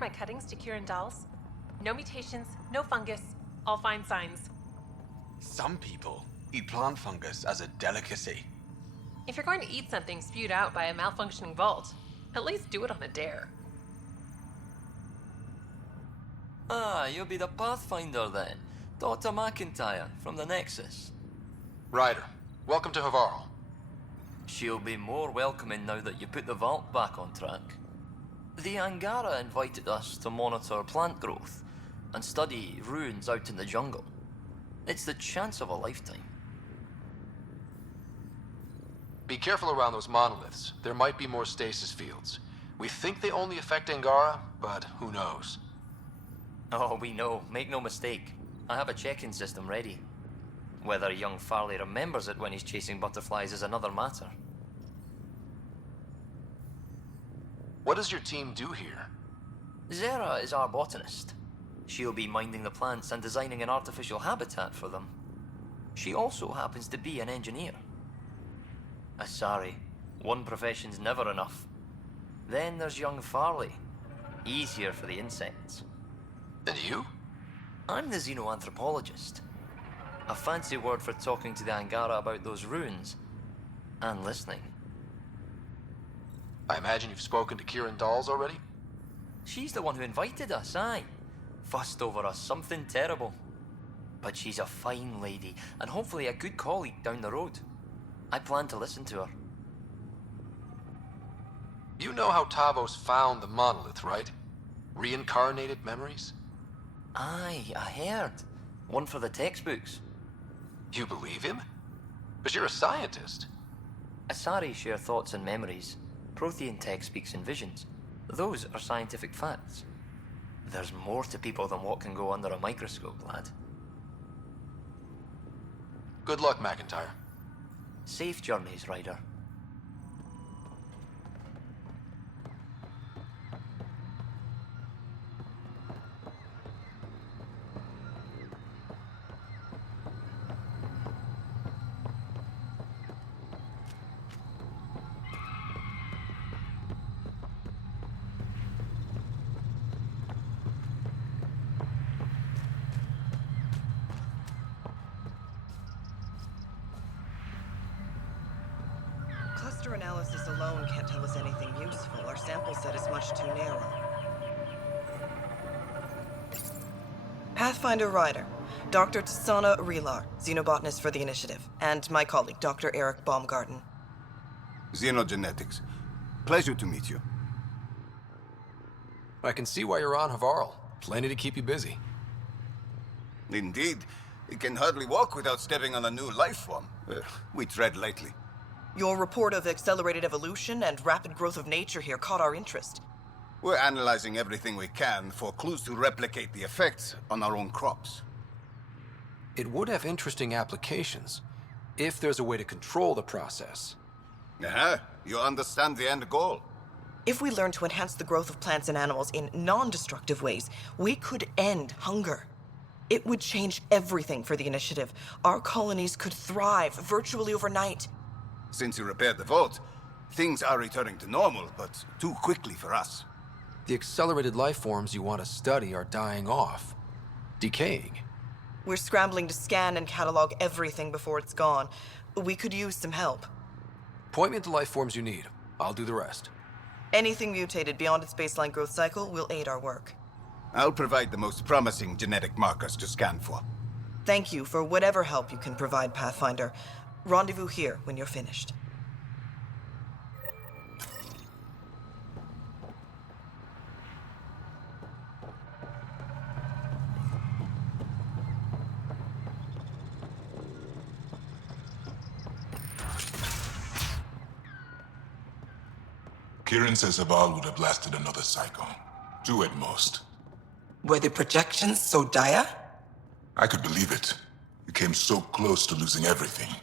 compared my cuttings to Kirindal's. No mutations, no fungus, all fine signs. Some people eat plant fungus as a delicacy. If you're going to eat something spewed out by a malfunctioning vault, at least do it on a dare. Ah, you'll be the Pathfinder then. Dr. McIntyre from the Nexus. Ryder, welcome to Havarl. She'll be more welcoming now that you put the vault back on track. The Angara invited us to monitor plant growth and study ruins out in the jungle. It's the chance of a lifetime. Be careful around those monoliths. There might be more stasis fields. We think they only affect Angara, but who knows? Oh, we know. Make no mistake. I have a check-in system ready. Whether young Farley remembers it when he's chasing butterflies is another matter. What does your team do here? Zera is our botanist. She'll be minding the plants and designing an artificial habitat for them. She also happens to be an engineer. Sorry, one profession's never enough. Then there's young Farley. He's here for the insects. And you? I'm the xenoanthropologist. A fancy word for talking to the Angara about those ruins. And listening. I imagine you've spoken to Kirindal's already? She's the one who invited us, aye. Fussed over us something terrible. But she's a fine lady, and hopefully a good colleague down the road. I plan to listen to her. You know how Tavos found the monolith, right? Reincarnated memories? Aye, I heard. One for the textbooks. You believe him? But you're a scientist. Asari share thoughts and memories. Prothean tech speaks in visions. Those are scientific facts. There's more to people than what can go under a microscope, lad. Good luck, McIntyre. Safe journeys, Ryder. Cluster analysis alone can't tell us anything useful. Our sample set is much too narrow. Pathfinder Ryder, Dr. Tsana Relar, xenobotanist for the Initiative, and my colleague, Dr. Eric Baumgarten. Xenogenetics. Pleasure to meet you. I can see why you're on Havarl. Plenty to keep you busy. Indeed. It can hardly walk without stepping on a new life form. We tread lightly. Your report of accelerated evolution and rapid growth of nature here caught our interest. We're analyzing everything we can for clues to replicate the effects on our own crops. It would have interesting applications, if there's a way to control the process. You understand the end goal. If we learn to enhance the growth of plants and animals in non-destructive ways, we could end hunger. It would change everything for the Initiative. Our colonies could thrive virtually overnight. Since you repaired the vault, things are returning to normal, but too quickly for us. The accelerated life forms you want to study are dying off, decaying. We're scrambling to scan and catalog everything before it's gone. We could use some help. Point me at the life forms you need. I'll do the rest. Anything mutated beyond its baseline growth cycle will aid our work. I'll provide the most promising genetic markers to scan for. Thank you for whatever help you can provide, Pathfinder. Rendezvous here when you're finished. Kieran says Havarl would have lasted another cycle. 2 at most. Were the projections so dire? I could believe it. We came so close to losing everything.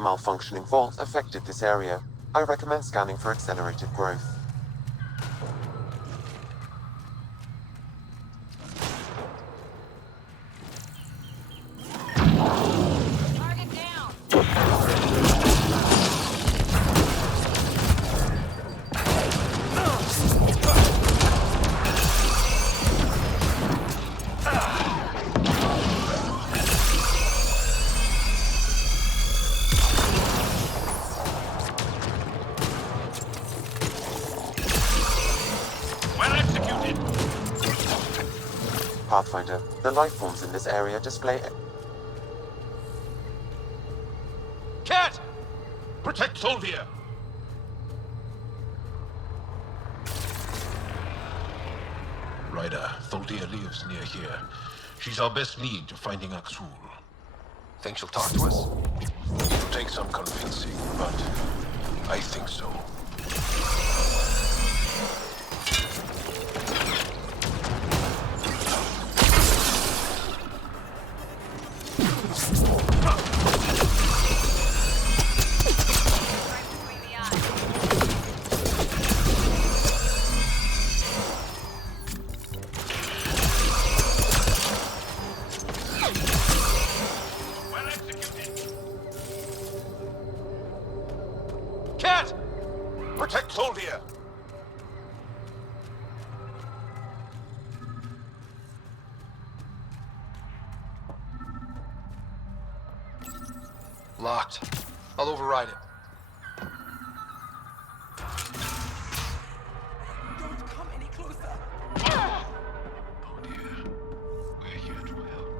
malfunctioning vault affected this area. I recommend scanning for accelerated growth. Target down! Well executed! Pathfinder, the life forms in this area display... Cat! Protect Solvia! Ryder, Tholdia lives near here. She's our best lead to finding Axul. Think she'll talk to us? It'll take some convincing, but I think so. Well executed! Cat! Protect Solvia! Locked. I'll override it. Don't come any closer. Oh dear. We're here to help.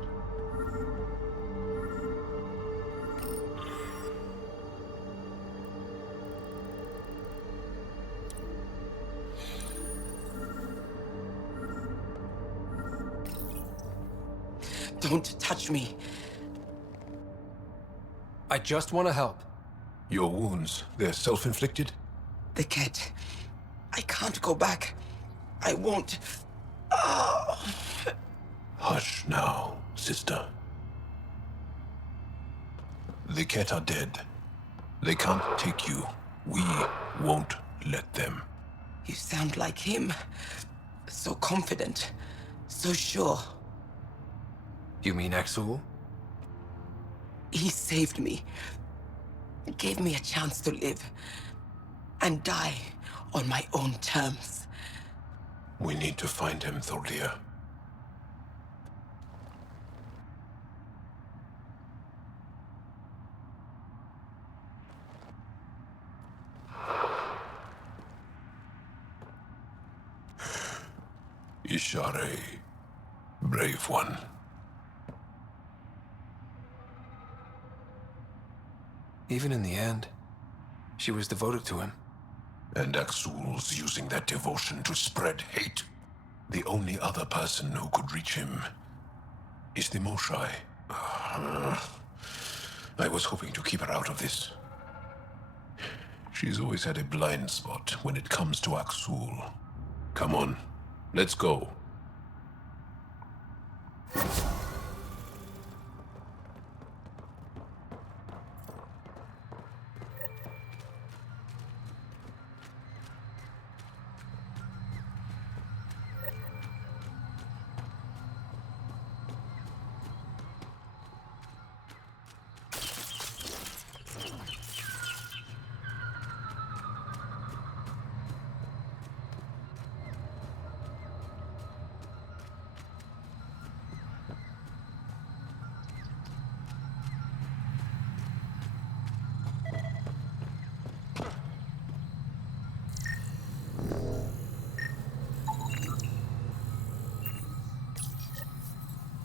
Don't touch me. I just want to help. Your wounds, they're self-inflicted? The cat. I can't go back. I won't. Oh. Hush now, sister. The Ket are dead. They can't take you. We won't let them. You sound like him. So confident. So sure. You mean Axul? He saved me. Gave me a chance to live. And die on my own terms. We need to find him, Tholdia. Ishare, brave one. Even in the end, she was devoted to him. And Axul's using that devotion to spread hate. The only other person who could reach him is the Moshai. I was hoping to keep her out of this. She's always had a blind spot when it comes to Axul. Come on, let's go.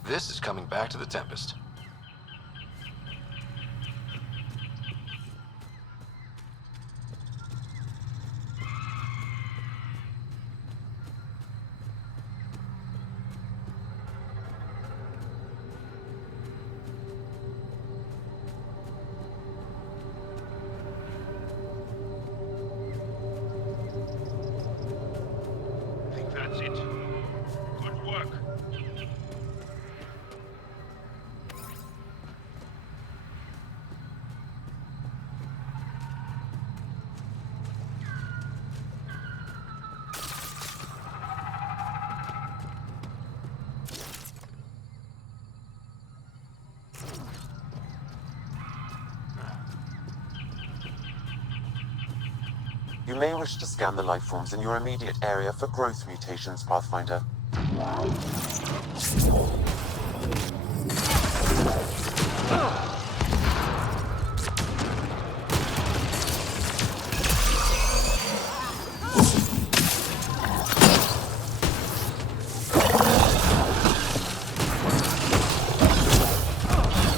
This is coming back to the Tempest. I think that's it. Good work. You may wish to scan the life forms in your immediate area for growth mutations, Pathfinder.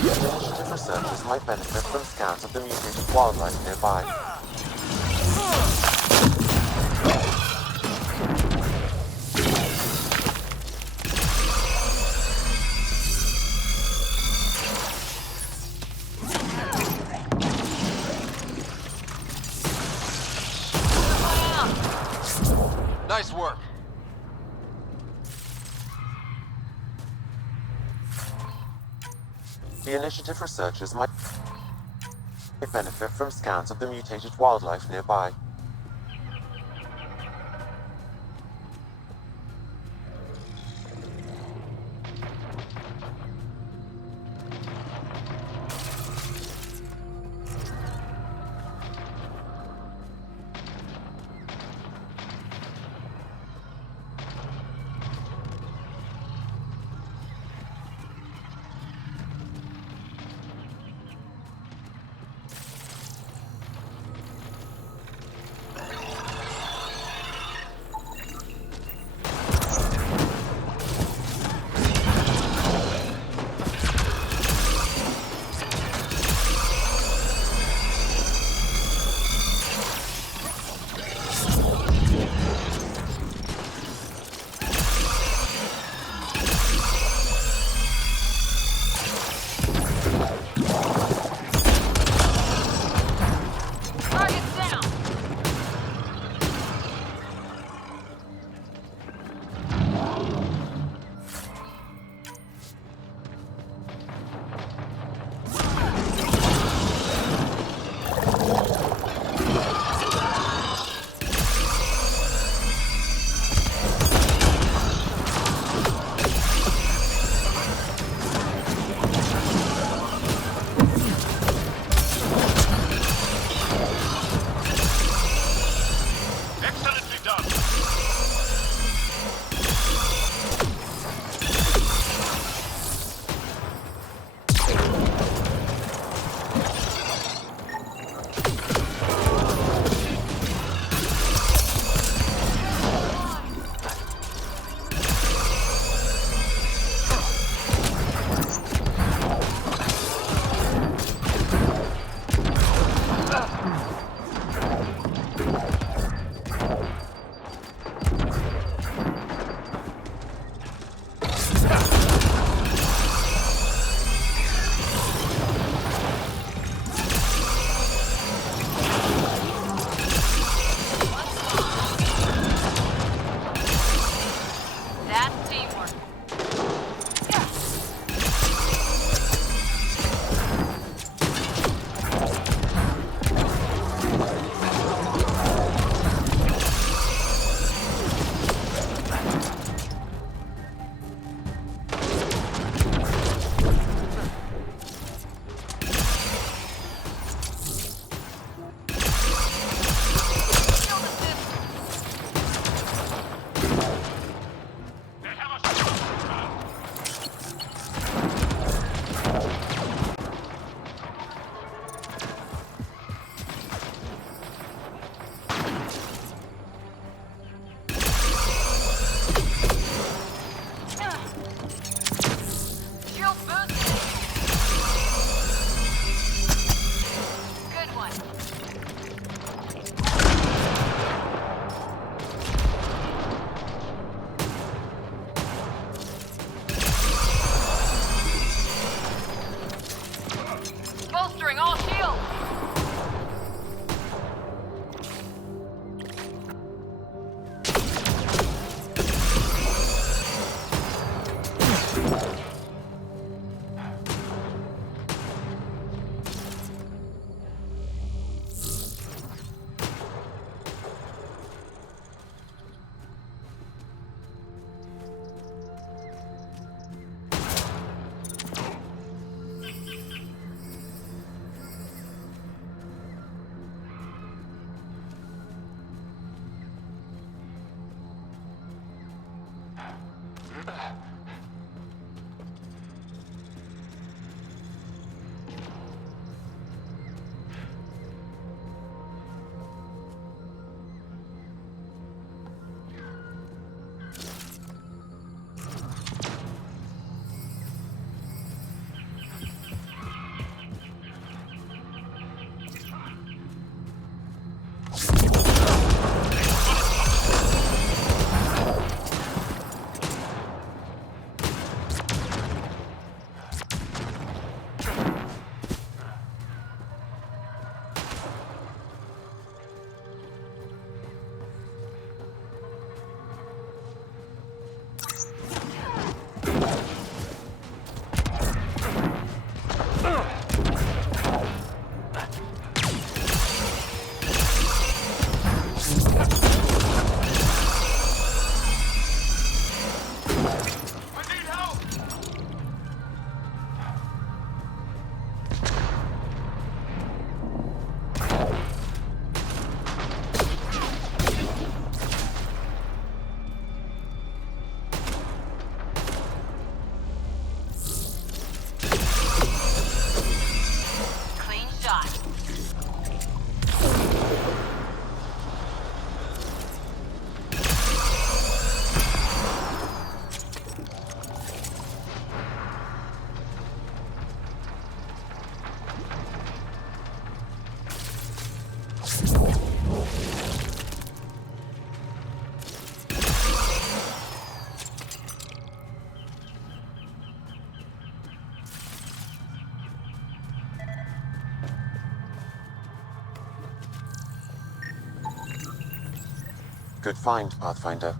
Initiative researchers might benefit from scans of the mutated wildlife nearby. Nice work. The initiative researchers might benefit from scans of the mutated wildlife nearby. Good find, Pathfinder.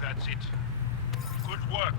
That's it. Good work.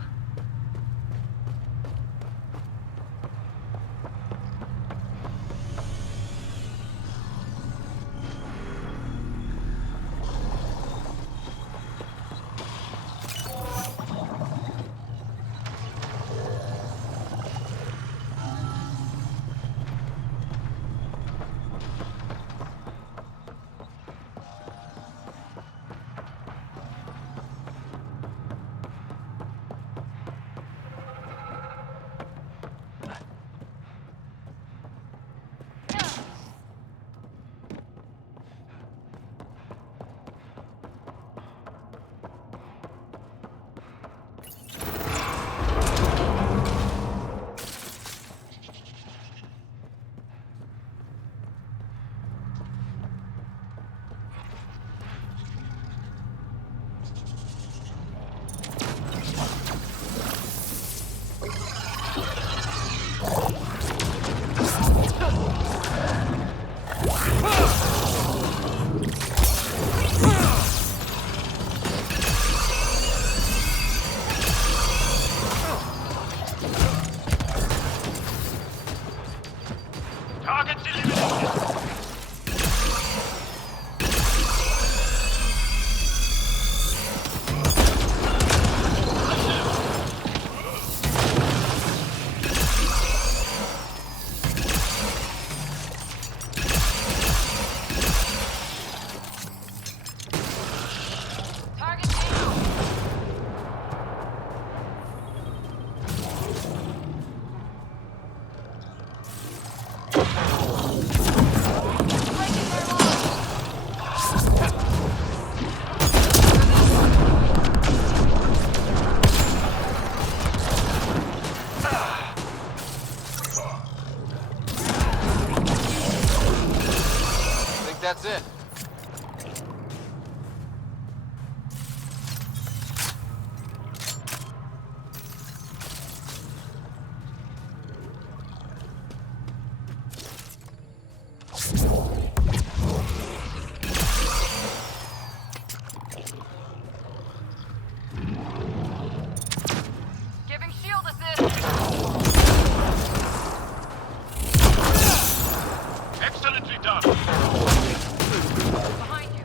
Excellently done. Behind you.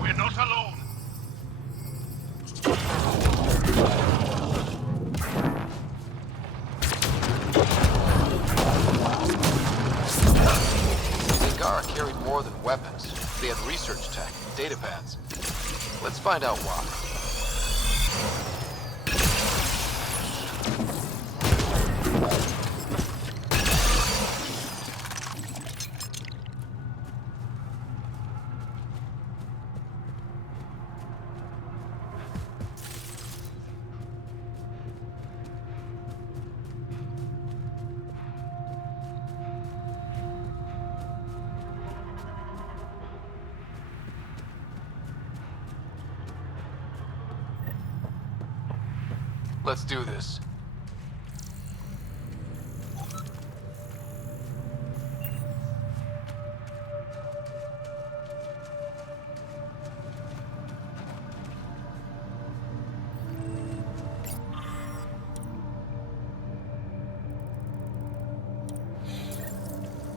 We're not alone. Angara carried more than weapons. They had research tech, data pads. Let's find out why. Let's do this.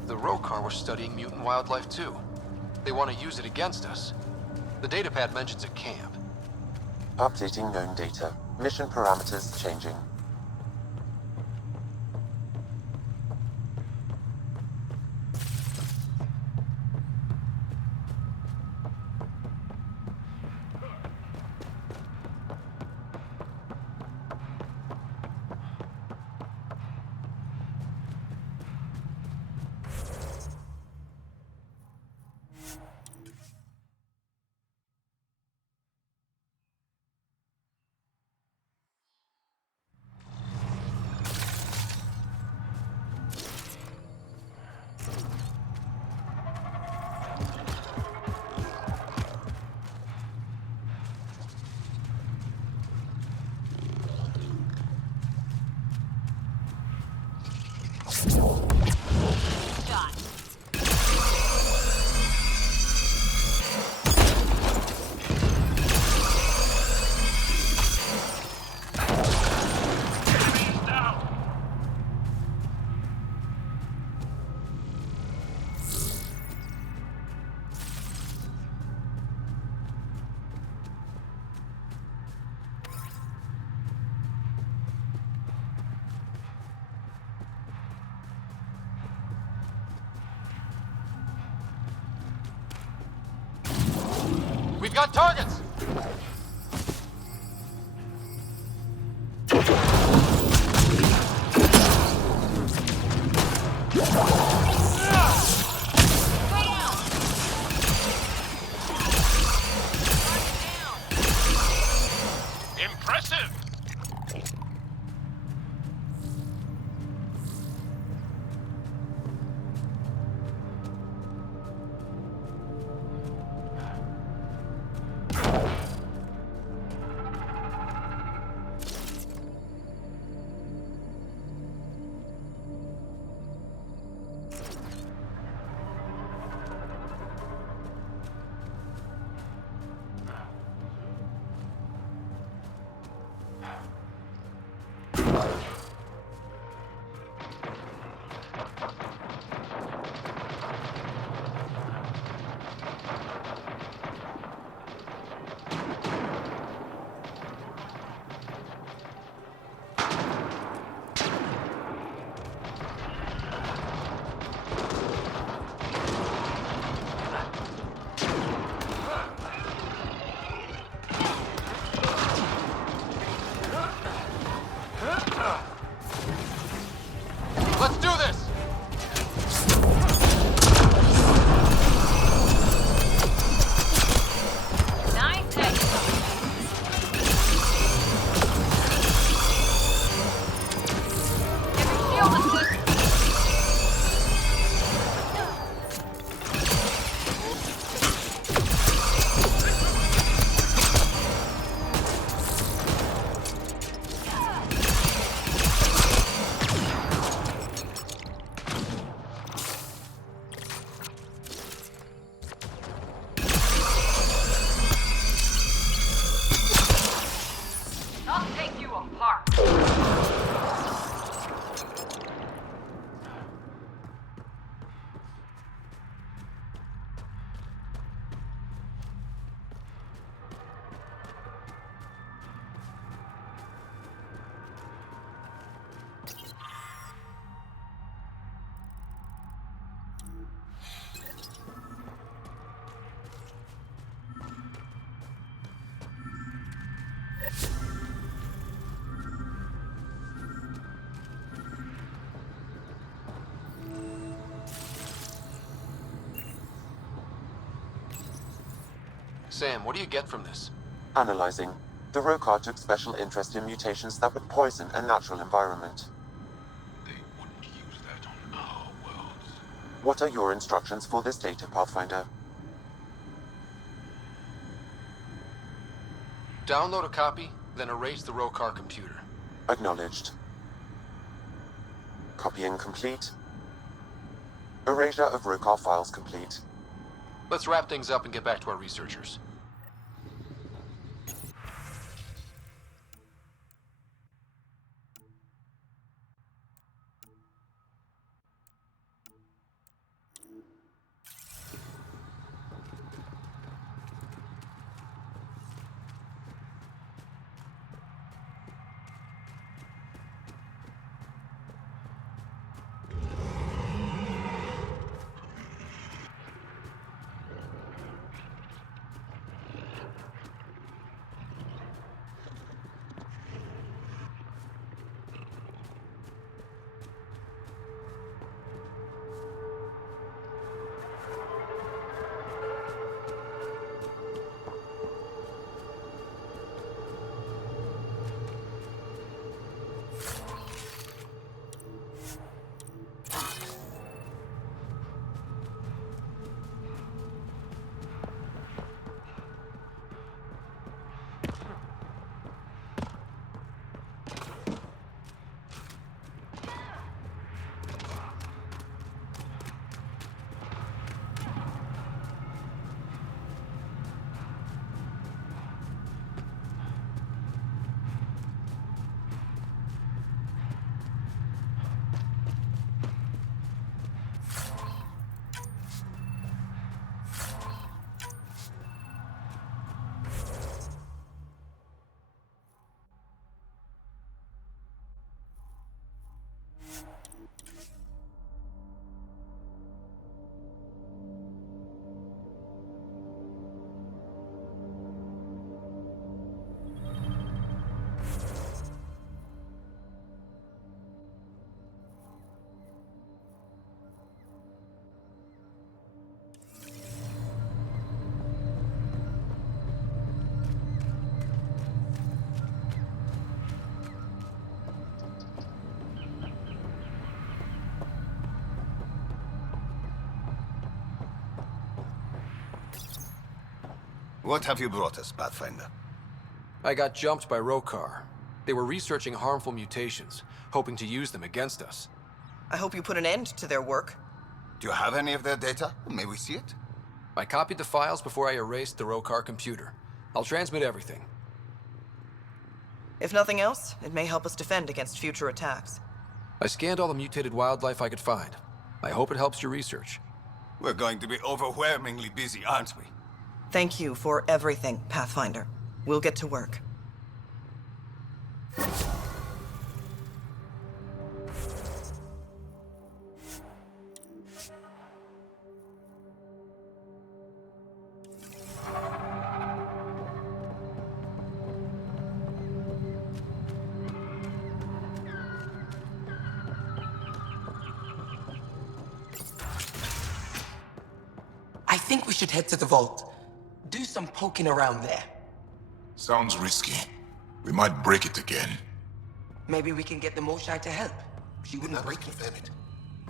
The Roekaar were studying mutant wildlife too. They want to use it against us. The datapad mentions a camp. Updating known data. Mission parameters changing. Shot. Enemies down. We've got targets! Impressive. Sam, what do you get from this? Analyzing. The Roekaar took special interest in mutations that would poison a natural environment. They wouldn't use that on our worlds. What are your instructions for this data, Pathfinder? Download a copy, then erase the Roekaar computer. Acknowledged. Copying complete. Erasure of Roekaar files complete. Let's wrap things up and get back to our researchers. What have you brought us, Pathfinder? I got jumped by Roekaar. They were researching harmful mutations, hoping to use them against us. I hope you put an end to their work. Do you have any of their data? May we see it? I copied the files before I erased the Roekaar computer. I'll transmit everything. If nothing else, it may help us defend against future attacks. I scanned all the mutated wildlife I could find. I hope it helps your research. We're going to be overwhelmingly busy, aren't we? Thank you for everything, Pathfinder. We'll get to work. I think we should head to the vault. Do some poking around there. Sounds risky. We might break it again. Maybe we can get the Moshai to help. She wouldn't break it. Confirm it.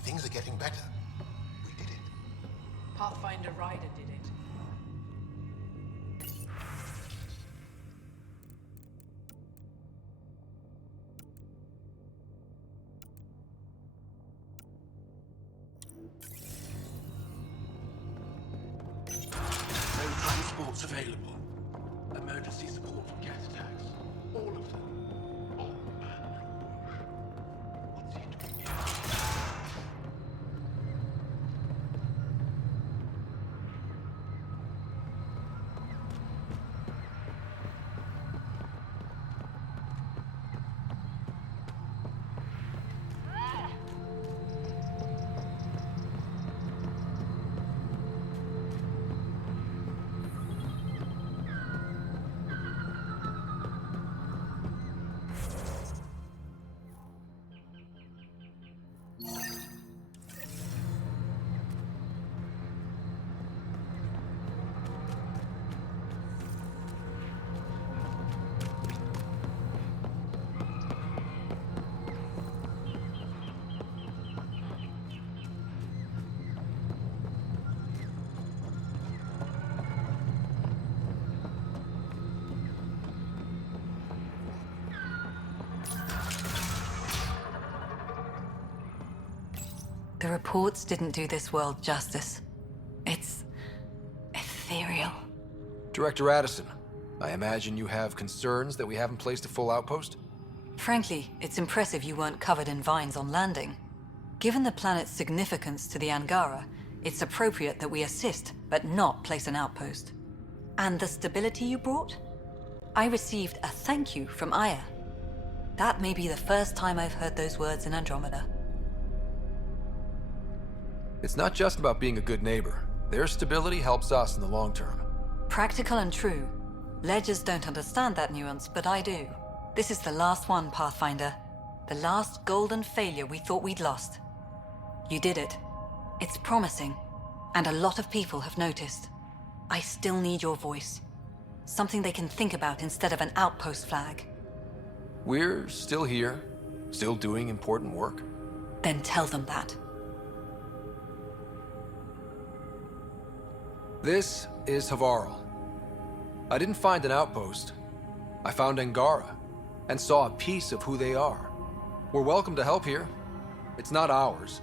Things are getting better. We did it. Pathfinder Ryder did it. No transports available. Emergency support from gas attacks. All of them. Oh man. What's he doing here? The reports didn't do this world justice. It's ethereal. Director Addison, I imagine you have concerns that we haven't placed a full outpost? Frankly, it's impressive you weren't covered in vines on landing. Given the planet's significance to the Angara, it's appropriate that we assist, but not place an outpost. And the stability you brought? I received a thank you from Aya. That may be the first time I've heard those words in Andromeda. It's not just about being a good neighbor. Their stability helps us in the long term. Practical and true. Ledgers don't understand that nuance, but I do. This is the last one, Pathfinder. The last golden failure we thought we'd lost. You did it. It's promising, and a lot of people have noticed. I still need your voice. Something they can think about instead of an outpost flag. We're still here, still doing important work. Then tell them that. This is Havarl. I didn't find an outpost. I found Angara, and saw a piece of who they are. We're welcome to help here. It's not ours.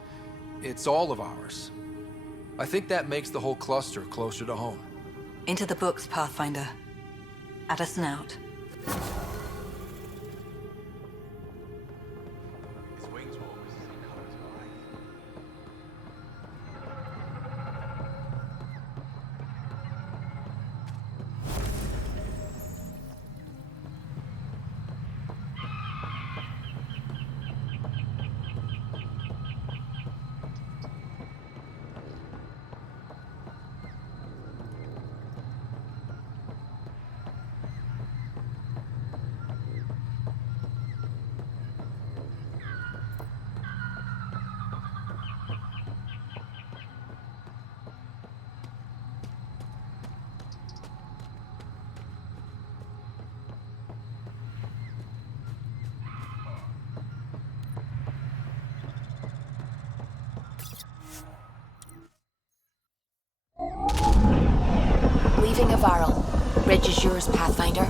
It's all of ours. I think that makes the whole cluster closer to home. Into the books, Pathfinder. Addison out. Leaving Havarl. Bridge is yours, Pathfinder.